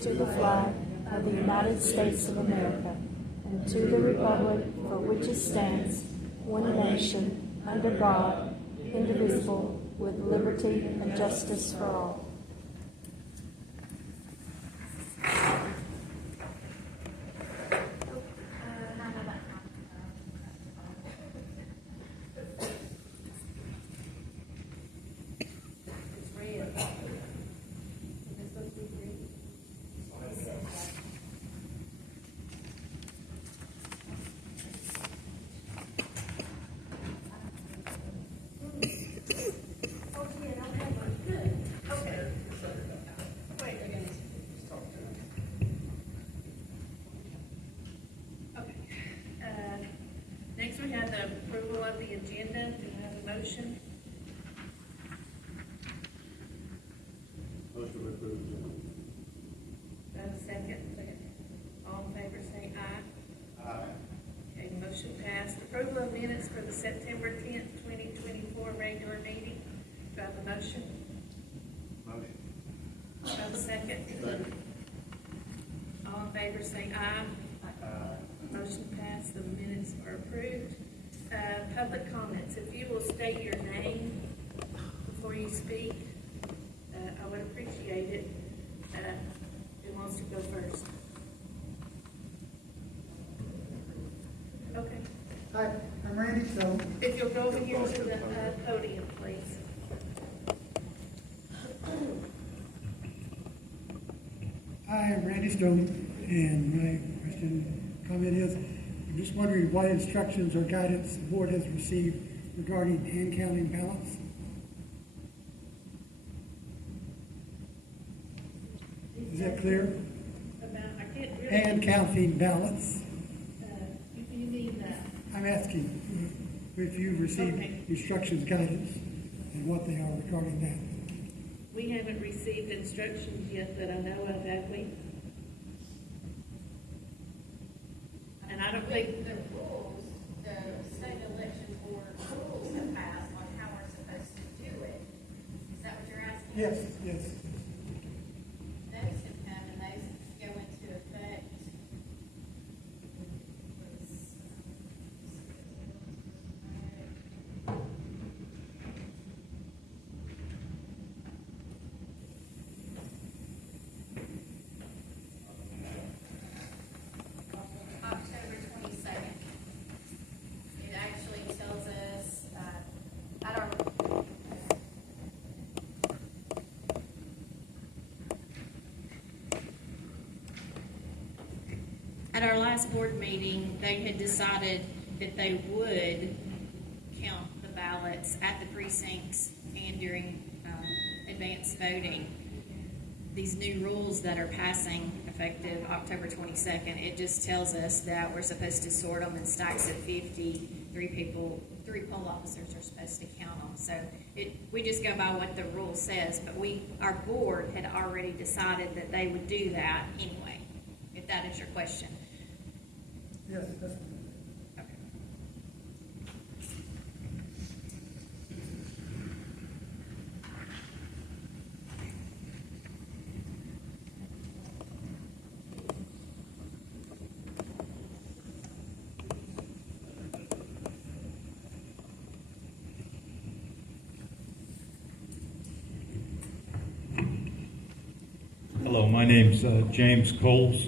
to the flag of the United States of America and to the republic for which it stands, one nation, under God, indivisible, with liberty and justice for all. Next, we have the approval of the agenda. Do I have a motion? Motion to approve. Do I have a second? All in favor say aye. Aye. Okay, motion passed. Approval of minutes for the September 10th, 2024 regular meeting. Do I have a motion? Motion. Do I have a second? Second. All in favor say aye. Aye. Motion passed, the minutes are approved. Public comments, if you will state your name before you speak, I would appreciate it. Who wants to go first? Okay. Hi, I'm Randy Stone. If you'll go over here to the podium, please. Hi, I'm Randy Stone, and my comment is, I'm just wondering what instructions or guidance the board has received regarding hand counting ballots. Is that clear? About, I can't really. Hand counting ballots. If you need that. I'm asking if you've received Okay. instructions, guidance, and what they are regarding that. We haven't received instructions yet that I know of, have we? And I don't think. The rules, the state election board rules have passed on how we're supposed to do it. Is that what you're asking? Yes, yes. Those have come and those go into effect. October 22nd. It actually tells us, at our, At our last board meeting, they had decided that they would count the ballots at the precincts and during advanced voting. These new rules that are passing effective October 22nd, it just tells us that we're supposed to sort them in stacks of 50. Three poll officers are supposed to count them. So we just go by what the rule says, but our board had already decided that they would do that anyway, if that is your question. Yes, that's Okay. Hello, my name's James Coles.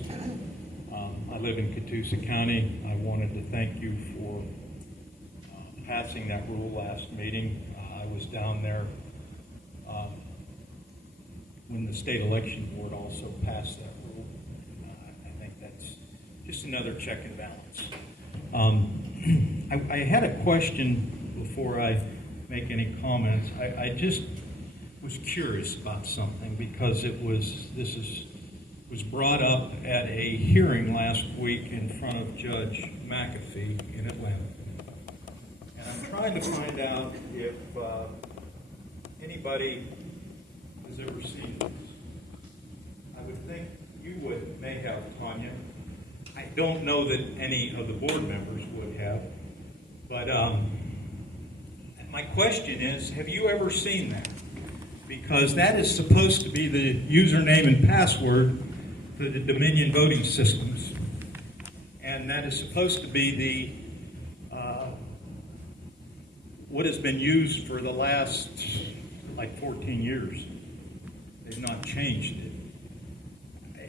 I live in Catoosa County. I wanted to thank you for passing that rule last meeting. I was down there when the state election board also passed that rule. I think that's just another check and balance. I had a question before I make any comments. I just was curious about something because this was brought up at a hearing last week in front of Judge McAfee in Atlanta. And I'm trying to find out if anybody has ever seen this. I would think you may have, Tanya. I don't know that any of the board members would have. But my question is, have you ever seen that? Because that is supposed to be the username and password to the Dominion voting systems, and that is supposed to be the what has been used for the last like 14 years. They've not changed it.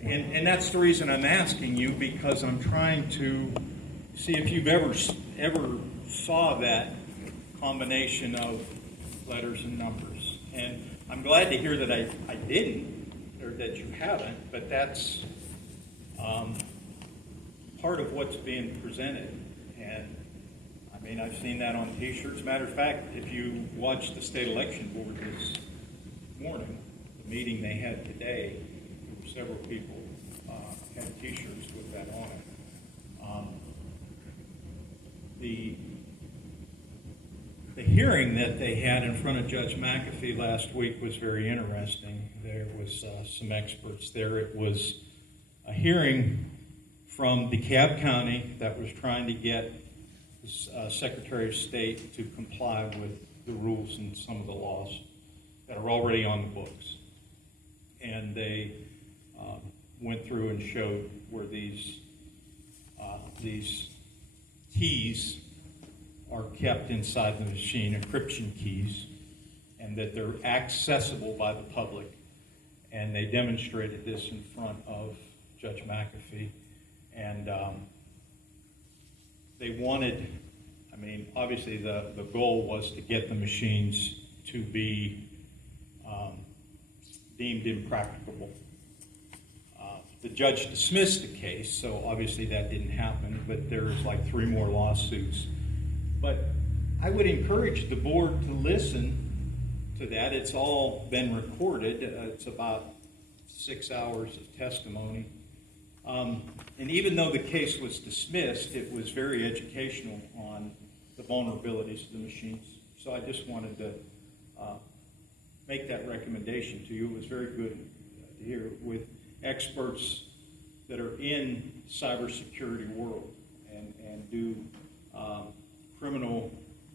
And that's the reason I'm asking you, because I'm trying to see if you've ever saw that combination of letters and numbers. And I'm glad to hear that I didn't, or that you haven't, but that's part of what's being presented. And I mean, I've seen that on t-shirts. Matter of fact, if you watch the state election board this morning, the meeting they had today, there were several people had t-shirts with that on it. The hearing that they had in front of Judge McAfee last week was very interesting. There was some experts there. It was a hearing from DeKalb County that was trying to get the Secretary of State to comply with the rules and some of the laws that are already on the books. And they went through and showed where these keys are kept inside the machine, encryption keys, and that they're accessible by the public. And they demonstrated this in front of Judge McAfee. And they wanted, I mean, obviously the goal was to get the machines to be deemed impracticable. The judge dismissed the case, so obviously that didn't happen, but there's like 3 more lawsuits. But I would encourage the board to listen to that. It's all been recorded. It's about 6 hours of testimony. And even though the case was dismissed, it was very educational on the vulnerabilities of the machines. So I just wanted to make that recommendation to you. It was very good to hear with experts that are in cybersecurity world and do criminal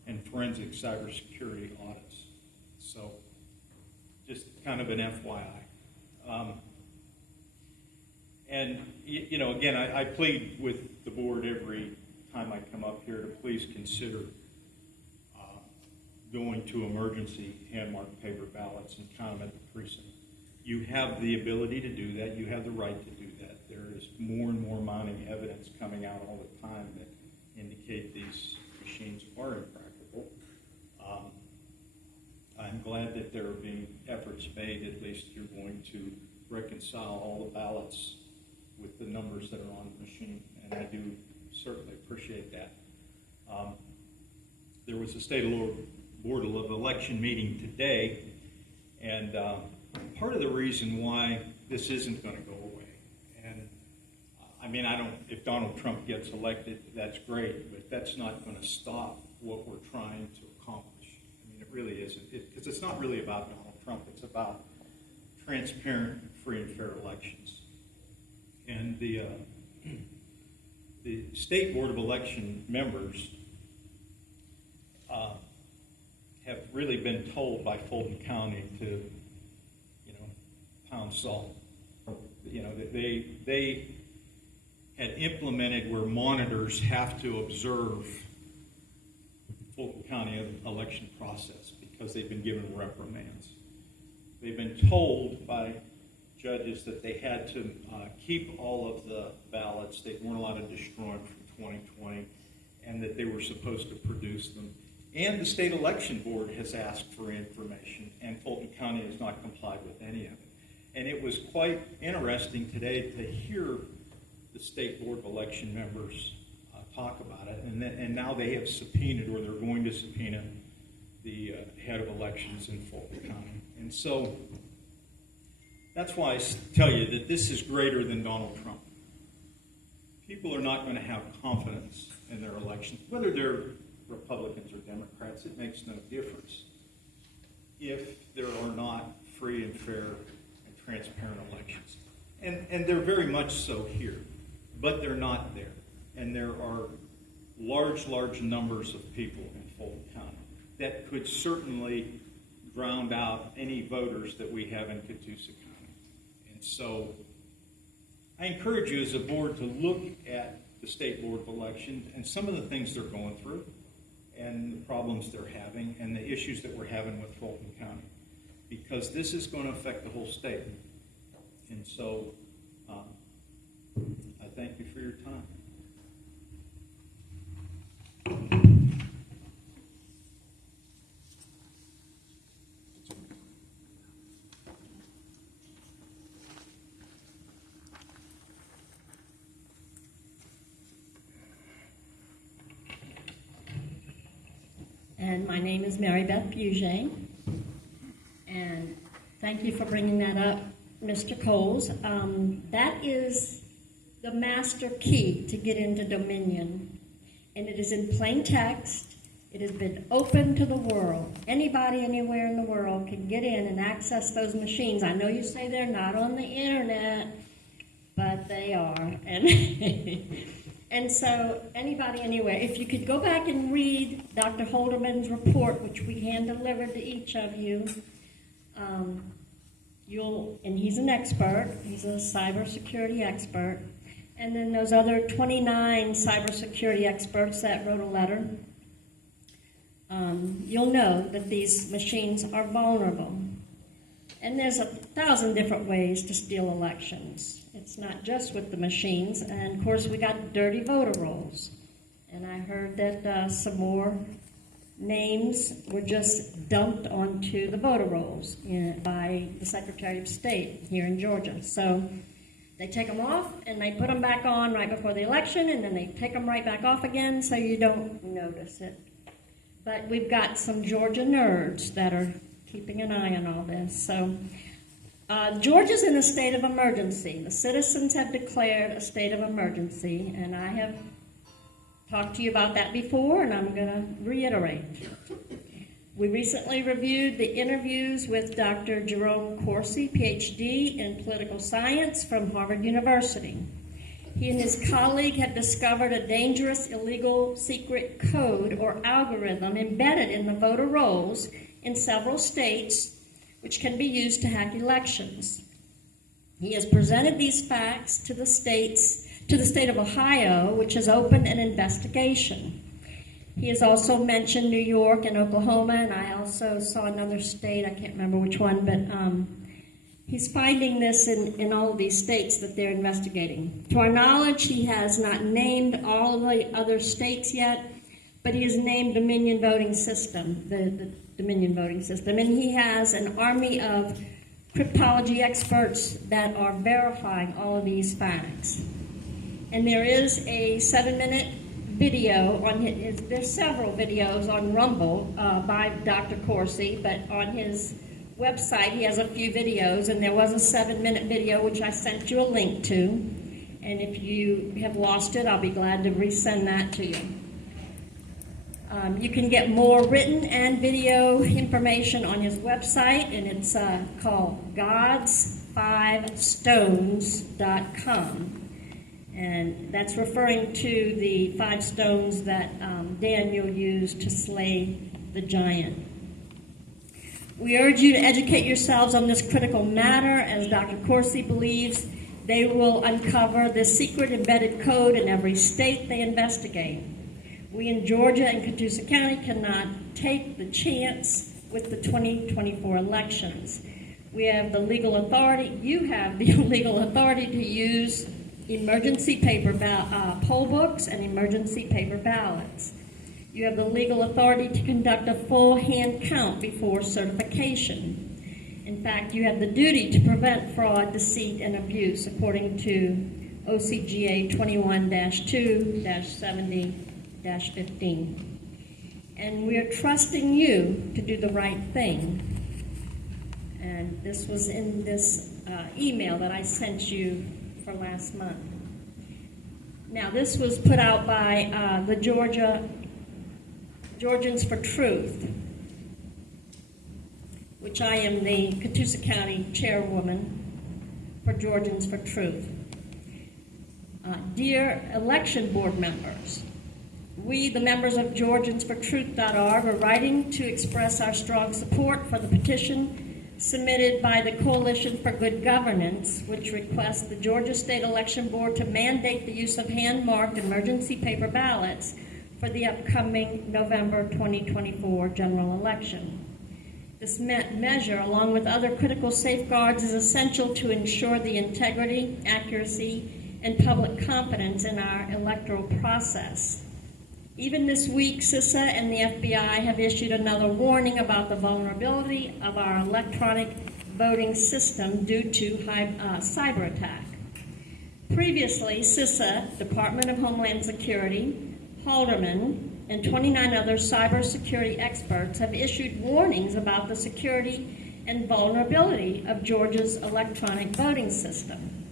and forensic cybersecurity audits. So just kind of an FYI. And, you know, again, I plead with the board every time I come up here to please consider going to emergency hand-marked paper ballots and count them at the precinct. You have the ability to do that. You have the right to do that. There is more and more mounting evidence coming out all the time that indicate these machines are impractical. I'm glad that there are being efforts made, at least you're going to reconcile all the ballots with the numbers that are on the machine, and I do certainly appreciate that. There was a state board of election meeting today, and part of the reason why this isn't going to go away, and I mean, if Donald Trump gets elected, that's great, but that's not going to stop what we're trying to accomplish. I mean, it really isn't, because it's not really about Donald Trump. It's about transparent, free, and fair elections. And the State Board of Election members have really been told by Fulton County to, pound salt. They had implemented where monitors have to observe Fulton County election process because they've been given reprimands. They've been told by judges that they had to keep all of the ballots. They weren't allowed to destroy them from 2020, and that they were supposed to produce them. And the state election board has asked for information, and Fulton County has not complied with any of it. And it was quite interesting today to hear the state board of election members talk about it. And now they have subpoenaed, or they're going to subpoena, the head of elections in Fulton County. And so that's why I tell you that this is greater than Donald Trump. People are not going to have confidence in their elections, whether they're Republicans or Democrats. It makes no difference if there are not free and fair and transparent elections. And they're very much so here, but they're not there. And there are large numbers of people in Fulton County that could certainly drown out any voters that we have in Catoosa County. And so I encourage you as a board to look at the State Board of Elections and some of the things they're going through and the problems they're having and the issues that we're having with Fulton County, because this is going to affect the whole state. And so I thank you for your time. And my name is Mary Beth Bugé. And thank you for bringing that up, Mr. Coles. That is the master key to get into Dominion. And it is in plain text. It has been open to the world. Anybody anywhere in the world can get in and access those machines. I know you say they're not on the internet, but they are. And so anybody anywhere, if you could go back and read Dr. Holderman's report, which we hand-delivered to each of you, and he's an expert, he's a cybersecurity expert, and then those other 29 cybersecurity experts that wrote a letter, you'll know that these machines are vulnerable. And there's 1,000 different ways to steal elections. It's not just with the machines. And, of course, we got dirty voter rolls. And I heard that some more names were just dumped onto the voter rolls by the Secretary of State here in Georgia. So they take them off, and they put them back on right before the election, and then they take them right back off again so you don't notice it. But we've got some Georgia nerds that are keeping an eye on all this. So Georgia's in a state of emergency. The citizens have declared a state of emergency, and I have talked to you about that before, and I'm going to reiterate. We recently reviewed the interviews with Dr. Jerome Corsi, PhD in political science from Harvard University. He and his colleague have discovered a dangerous, illegal, secret code or algorithm embedded in the voter rolls in several states, which can be used to hack elections. He has presented these facts to the state of Ohio, which has opened an investigation. He has also mentioned New York and Oklahoma, and I also saw another state, I can't remember which one, but he's finding this in all of these states that they're investigating. To our knowledge, he has not named all of the other states yet, but he has named Dominion voting system, the Dominion voting system, and he has an army of cryptology experts that are verifying all of these facts. And there is a 7-minute video on there's several videos on Rumble by Dr. Corsi, but on his website he has a few videos, and there was a 7-minute video which I sent you a link to, and if you have lost it, I'll be glad to resend that to you. You can get more written and video information on his website, and it's called gods5stones.com. And that's referring to the 5 stones that Daniel used to slay the giant. We urge you to educate yourselves on this critical matter, as Dr. Corsi believes they will uncover the secret embedded code in every state they investigate. We in Georgia and Catoosa County cannot take the chance with the 2024 elections. We have the legal authority, you have the legal authority to use emergency paper poll books and emergency paper ballots. You have the legal authority to conduct a full hand count before certification. In fact, you have the duty to prevent fraud, deceit, and abuse, according to OCGA 21-2-70-15. And we are trusting you to do the right thing. And this was in this email that I sent you for last month. Now, this was put out by the Georgians for Truth, which I am the Catoosa County chairwoman for Georgians for Truth. Dear election board members, we, the members of GeorgiansForTruth.org, are writing to express our strong support for the petition submitted by the Coalition for Good Governance, which requests the Georgia State Election Board to mandate the use of hand-marked emergency paper ballots for the upcoming November 2024 general election. This measure, along with other critical safeguards, is essential to ensure the integrity, accuracy, and public confidence in our electoral process. Even this week, CISA and the FBI have issued another warning about the vulnerability of our electronic voting system due to cyber attack. Previously, CISA, Department of Homeland Security, Halderman, and 29 other cybersecurity experts have issued warnings about the security and vulnerability of Georgia's electronic voting system.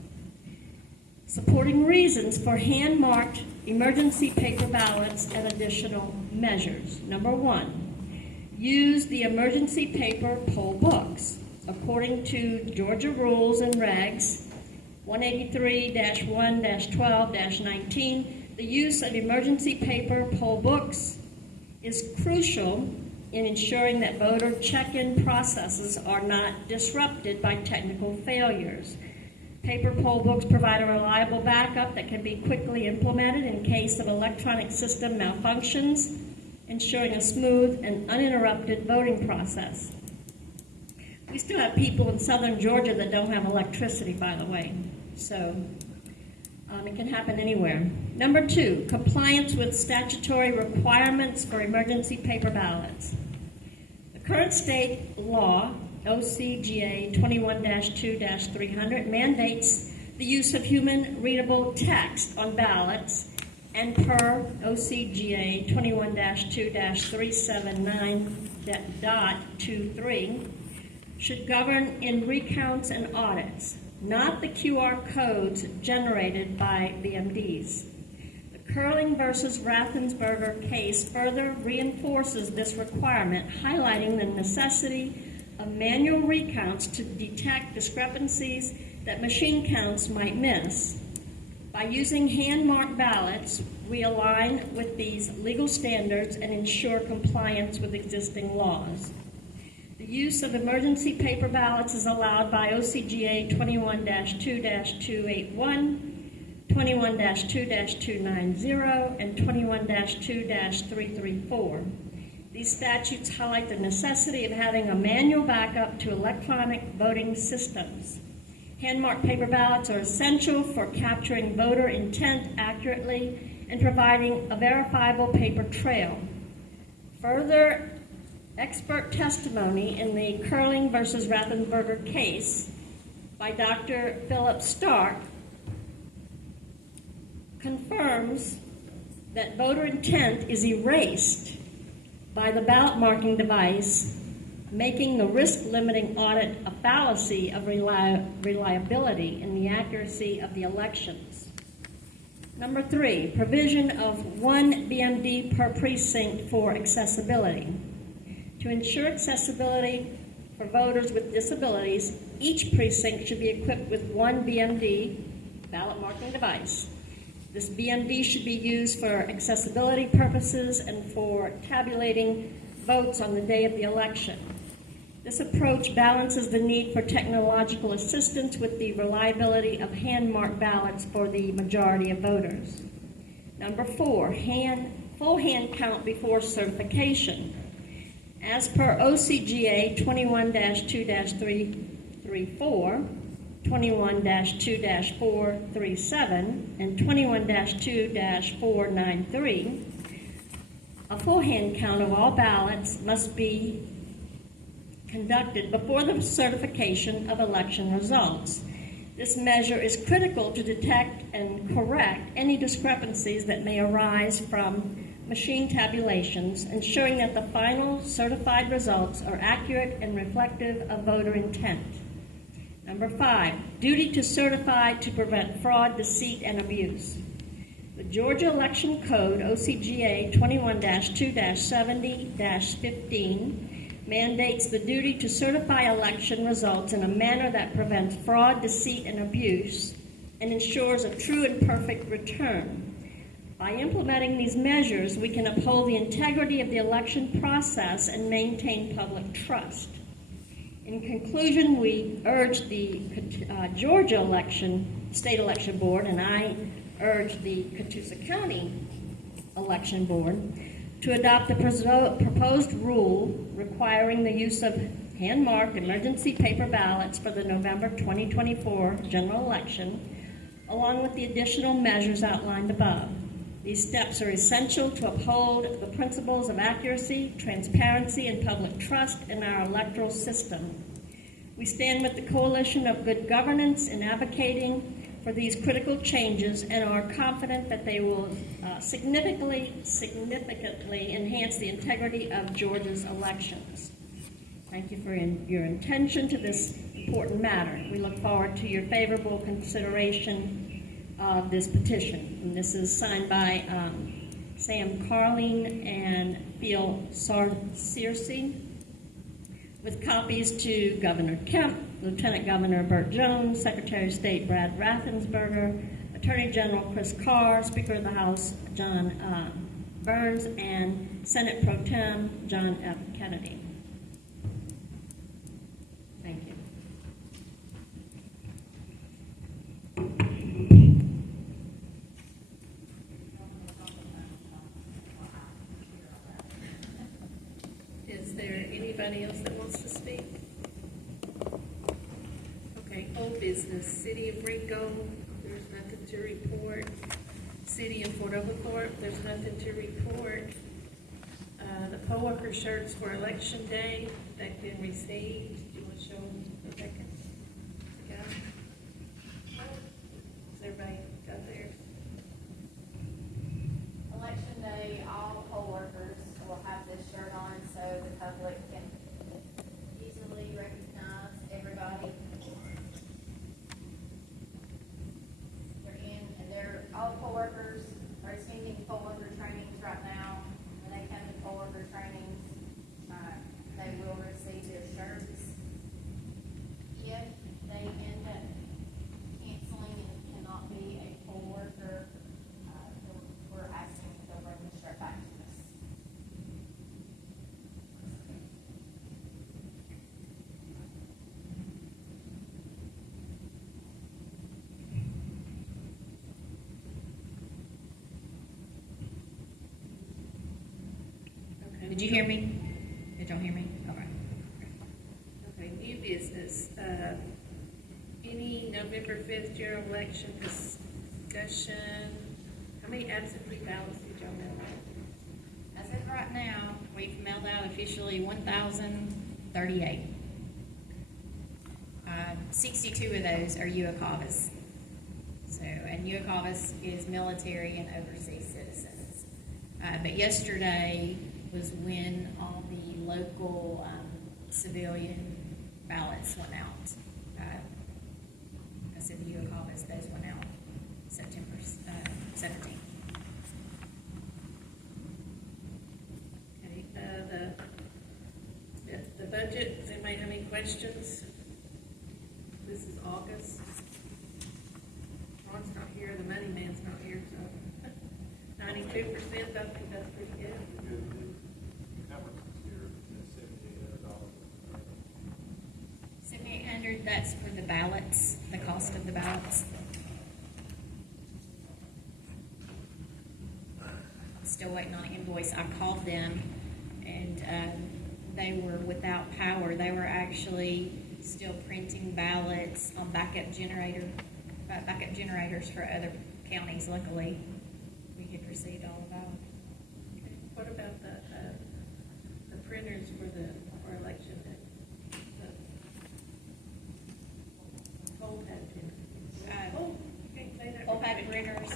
Supporting reasons for hand-marked emergency paper ballots and additional measures. Number 1, use the emergency paper poll books. According to Georgia Rules and Regs 183-1-12-19, the use of emergency paper poll books is crucial in ensuring that voter check-in processes are not disrupted by technical failures. Paper poll books provide a reliable backup that can be quickly implemented in case of electronic system malfunctions, ensuring a smooth and uninterrupted voting process. We still have people in southern Georgia that don't have electricity, by the way, so it can happen anywhere. Number 2, compliance with statutory requirements for emergency paper ballots. The current state law, O.C.G.A. 21-2-300, mandates the use of human-readable text on ballots, and per O.C.G.A. 21-2-379.23, should govern in recounts and audits, not the QR codes generated by BMDs. The Curling versus Raffensperger case further reinforces this requirement, highlighting the necessity of manual recounts to detect discrepancies that machine counts might miss. By using hand-marked ballots, we align with these legal standards and ensure compliance with existing laws. The use of emergency paper ballots is allowed by OCGA 21-2-281, 21-2-290, and 21-2-334. These statutes highlight the necessity of having a manual backup to electronic voting systems. Hand-marked paper ballots are essential for capturing voter intent accurately and providing a verifiable paper trail. Further expert testimony in the Curling versus Raffensperger case by Dr. Philip Stark confirms that voter intent is erased by the ballot marking device, making the risk-limiting audit a fallacy of reliability in the accuracy of the elections. Number 3, provision of 1 BMD per precinct for accessibility. To ensure accessibility for voters with disabilities, each precinct should be equipped with 1 BMD, ballot marking device. This BMD should be used for accessibility purposes and for tabulating votes on the day of the election. This approach balances the need for technological assistance with the reliability of hand-marked ballots for the majority of voters. Number 4, full hand count before certification. As per OCGA 21-2-334, 21-2-437, and 21-2-493, a full hand count of all ballots must be conducted before the certification of election results. This measure is critical to detect and correct any discrepancies that may arise from machine tabulations, ensuring that the final certified results are accurate and reflective of voter intent. Number 5, duty to certify to prevent fraud, deceit, and abuse. The Georgia Election Code, OCGA 21-2-70-15, mandates the duty to certify election results in a manner that prevents fraud, deceit, and abuse, and ensures a true and perfect return. By implementing these measures, we can uphold the integrity of the election process and maintain public trust. In conclusion, we urge the Georgia State Election Board, and I urge the Catoosa County Election Board to adopt the proposed rule requiring the use of hand-marked emergency paper ballots for the November 2024 general election, along with the additional measures outlined above. These steps are essential to uphold the principles of accuracy, transparency, and public trust in our electoral system. We stand with the Coalition of Good Governance in advocating for these critical changes and are confident that they will significantly enhance the integrity of Georgia's elections. Thank you for your attention to this important matter. We look forward to your favorable consideration of this petition. And this is signed by Sam Carling and Phil Searcy, with copies to Governor Kemp, Lieutenant Governor Burt Jones, Secretary of State Brad Raffensperger, Attorney General Chris Carr, Speaker of the House John Burns, and Senate Pro Tem John F. Kennedy. Thank you. Is there anybody else that wants to speak? Okay, old business, City of Ringgold, there's nothing to report. City of Fort Oglethorpe, there's nothing to report. The poll worker shirts for election day, they've been received. Do you want to show them, Rebecca? Yeah. Has everybody got theirs? Election day, all poll workers will have this shirt on so the public can easily recognize everybody. All poll workers are attending poll worker trainings right now. When they come to poll worker trainings, they will receive their shirts. If they end up canceling and cannot be a poll worker, we're asking if they'll bring the shirt back to us. Did you hear me? Did y'all hear me? All right. Okay, new business. Any November 5th general election discussion? How many absentee ballots did y'all mail out? As of right now, we've mailed out officially 1,038. 62 of those are UACAVAs. And UACAVAs is military and overseas citizens. But yesterday was when all the local civilian ballots went out. I said the UACAVAs, those went out September 17th. Okay, the budget, does anybody have any questions? This is August. Ron's not here, the money man's not here, so 92%, I think that's pretty good. $7,800, that's for the ballots, the cost of the ballots. Still waiting on an invoice. I called them and they were without power. They were actually still printing ballots on backup generators for other counties. Luckily, we had received all of that. Okay. What about the printers for election day? The poll pad printers. You can't say that. Poll pad printers.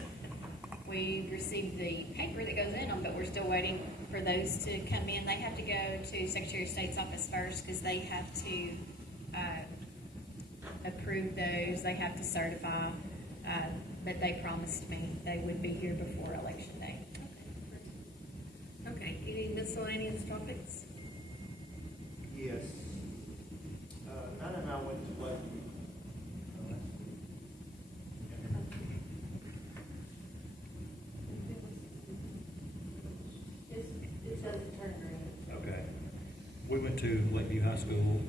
We received the paper that goes in them, but we're still waiting for those to come in. They have to go to Secretary of State's office first because they have to approve those. They have to certify, but they promised me they would be here before Election Day. Okay, any miscellaneous topics? Yes. None of I went to Lakeview. It says turn green. Okay. We went went to Lakeview High School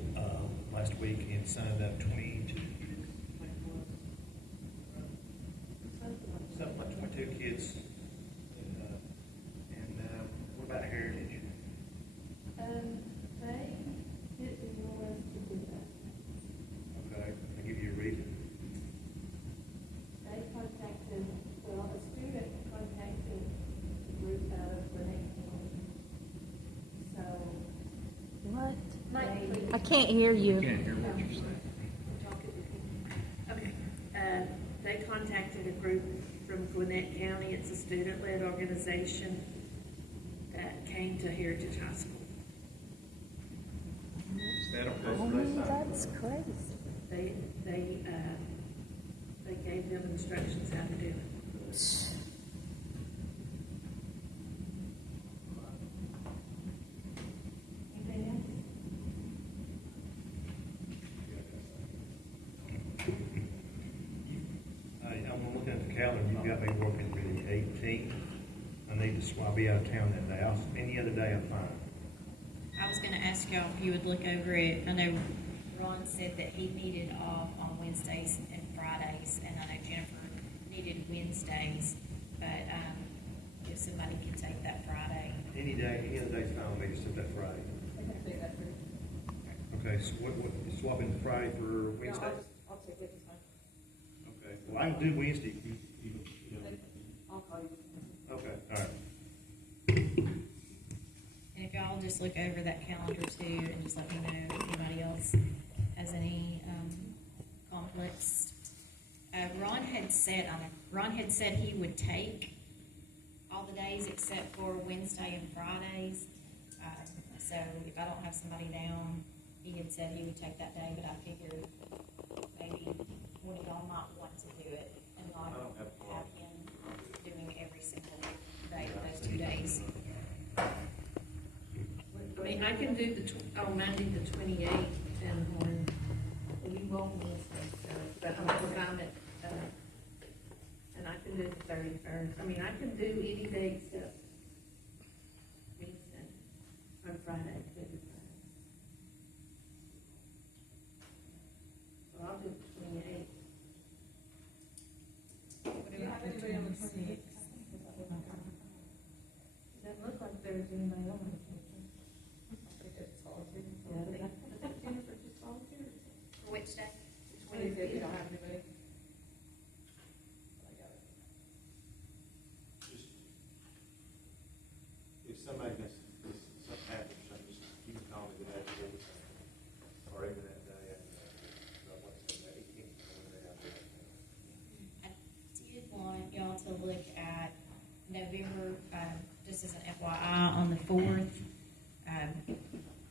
last week and signed up 22 kids. What about Heritage? They didn't know us to do that. Okay, I'll give you a reason. They contacted, well, a student contacted the group out of Gwinnett County. So. What? I can't hear you. Can't hear what you're saying. Okay, they contacted a group from Gwinnett County. It's a student-led organization that came to Heritage High School. Is that okay? That's crazy. They gave them instructions how to do it. Anything else? I'm looking at the calendar, you've got me working for the 18th. I need to, I'll be out of town that day. Any other day I'm fine. I was gonna ask y'all if you would look over it. I know Ron said that he needed off on Wednesdays and Fridays, and I know Jennifer needed Wednesdays, but, if somebody could take that Friday. Any day, any other day's fine with me, except that Friday. Okay, so what, swapping Friday for Wednesday? I'll take it, it's fine. Okay, well, I can do Wednesday. You know. I'll call you. Okay, all right. And if y'all just look over that calendar too, and just let me know if anybody else has any, conflicts. Ron had said he would take all the days except for Wednesday and Fridays. So if I don't have somebody down, he had said he would take that day, but I figured maybe one of y'all might want to do it and not have him doing every single day of those 2 days. I mean, I can do Monday the 28th, and you won't miss it, but I'm at, and I can do the 31st. I mean, I can do any day except Wednesday or Friday. So I'll do the 28th. What Do you have anybody on the 26th? Doesn't look like there's anybody on it. I think it's solitude. Yeah, I think Jennifer just volunteered. For which day? 25th, you don't have anybody? I got it. Just, if somebody gets, something happens, just you can call me the day before, or even that day after, what's the 18th, or the day after. I did want y'all to look at November, just as an FYI, on the 4th.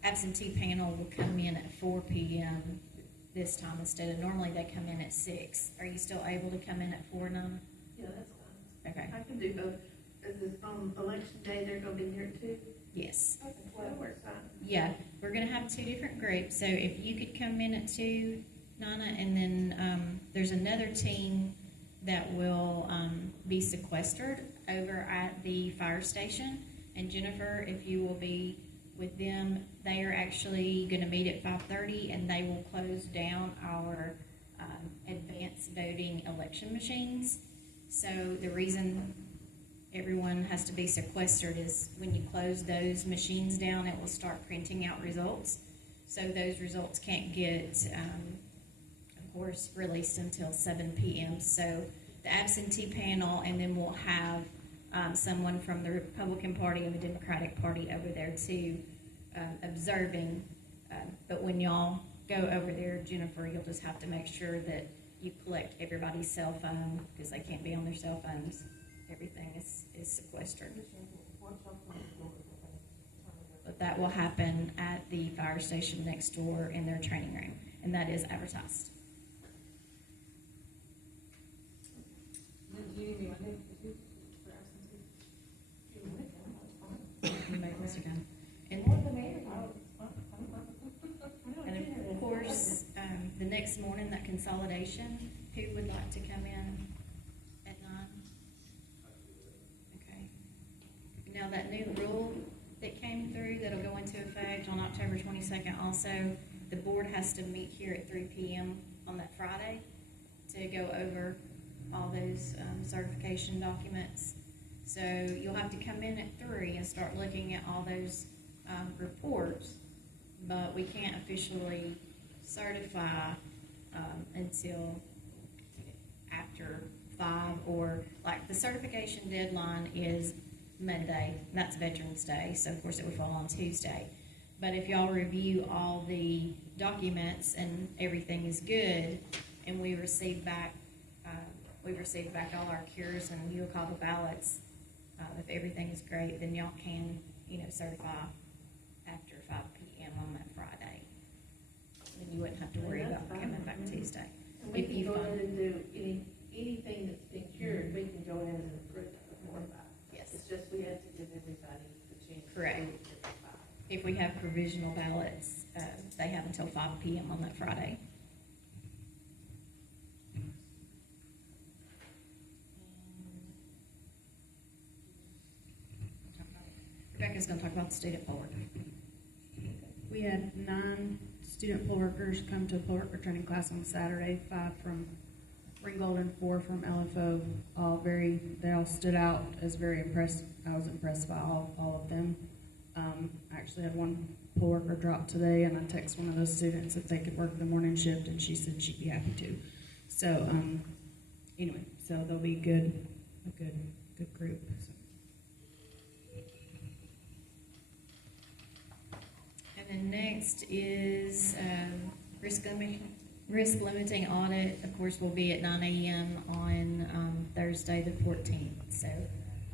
Absentee panel will come in at 4 p.m. this time instead of, normally they come in at 6. Are you still able to come in at 4, Nana? Yeah, that's fine. Okay. I can do both. Is this on election day, they're gonna be here too? Yes. Okay, that works fine. Yeah, we're gonna have 2 different groups, so if you could come in at 2, Nana, and then, there's another team that will, be sequestered over at the fire station. And Jennifer, if you will be with them, they are actually gonna meet at 5:30, and they will close down our, advanced voting election machines. So the reason everyone has to be sequestered is when you close those machines down, it will start printing out results. So those results can't get, of course, released until 7 p.m. So the absentee panel, and then we'll have someone from the Republican Party and the Democratic Party over there too, observing. But when y'all go over there, Jennifer, you'll just have to make sure that you collect everybody's cell phone, because they can't be on their cell phones. Everything is sequestered. But that will happen at the fire station next door in their training room, and that is advertised. Do you need me Monday for absentee? You may, Mr. Gunn. And of course, the next morning, that consolidation, who would like to come in at 9? Okay. Now, that new rule that came through that'll go into effect on October 22nd, also, the board has to meet here at 3 p.m. on that Friday to go over all those certification documents. So you'll have to come in at 3 and start looking at all those reports, but we can't officially certify until after 5, or like the certification deadline is Monday. That's Veterans Day, so of course it would fall on Tuesday. But if y'all review all the documents and everything is good, and we receive back all our cures and you'll call the ballots, if everything is great, then y'all can, certify after 5 p.m. on that Friday. Then you wouldn't have to worry about coming back Tuesday. And we If can you go find- ahead and do anything that's been cured, we can go ahead and approve it before 5. Yes. It's just we have to give everybody the chance. to Correct. do it at 5. If we have provisional ballots, they have until 5 p.m. on that Friday. Rebecca's gonna talk about the student poll worker. We had 9 student poll workers come to a poll worker training class on Saturday, 5 from Ringgold and 4 from LFO. They all stood out as very impressed. I was impressed by all of them. I actually had one poll worker drop today, and I texted one of those students if they could work the morning shift, and she said she'd be happy to. So, anyway, so they'll be a good group. So. And then next is risk limiting audit. Of course, will be at 9 a.m. on Thursday the 14th. So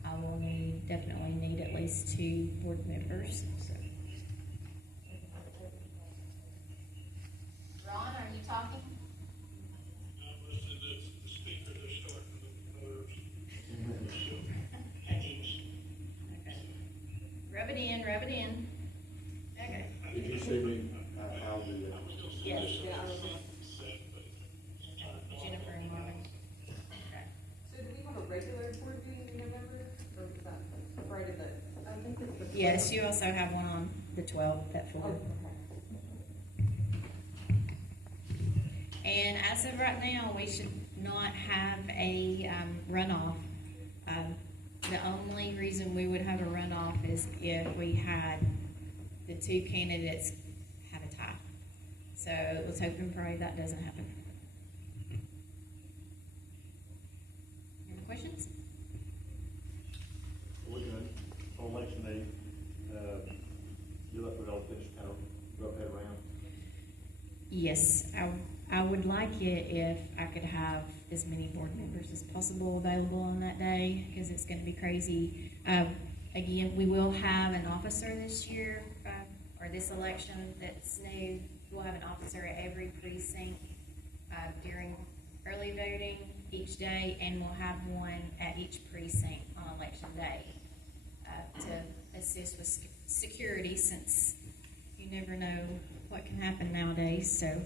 I will definitely need at least 2 board members. So. Ron, are you talking? The speakers are starting to move. Rub it in, rub it in. Okay. Did you see me, how the, Yes. Set, but Jennifer and Robin. Okay. So do we have a regular board meeting in November, or is that Friday the? I think it's the. Yes, you also have one on the 12th at 4. Oh, And as of right now, we should not have a runoff. The only reason we would have a runoff is if we had the 2 candidates have a tie. So let's hope and pray that doesn't happen. Any questions? we're gonna, on election day, you left it all finished, kind of wrap that around. Yes, I would like it if I could have as many board members as possible available on that day, because it's going to be crazy. Again, we will have an officer this year, or this election that's new. We'll have an officer at every precinct during early voting each day, and we'll have one at each precinct on election day to assist with security, since you never know what can happen nowadays. So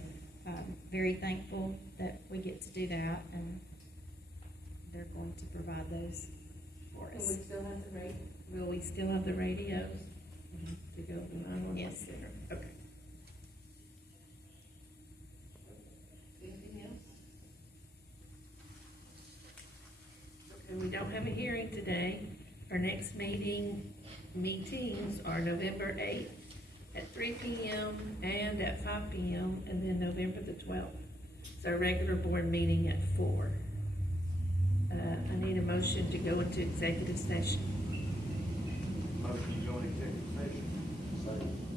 very thankful that we get to do that, and they're going to provide those for Will us. we still have the radio? Will we still have the radios to go to 911? Yes. Okay. Anything else? Okay, we don't have a hearing today. Our next meetings are November 8th at 3 p.m. and at 5 p.m. and then November the 12th. It's our regular board meeting at 4. I need a motion to go into executive session. Motion to go into executive session. Second.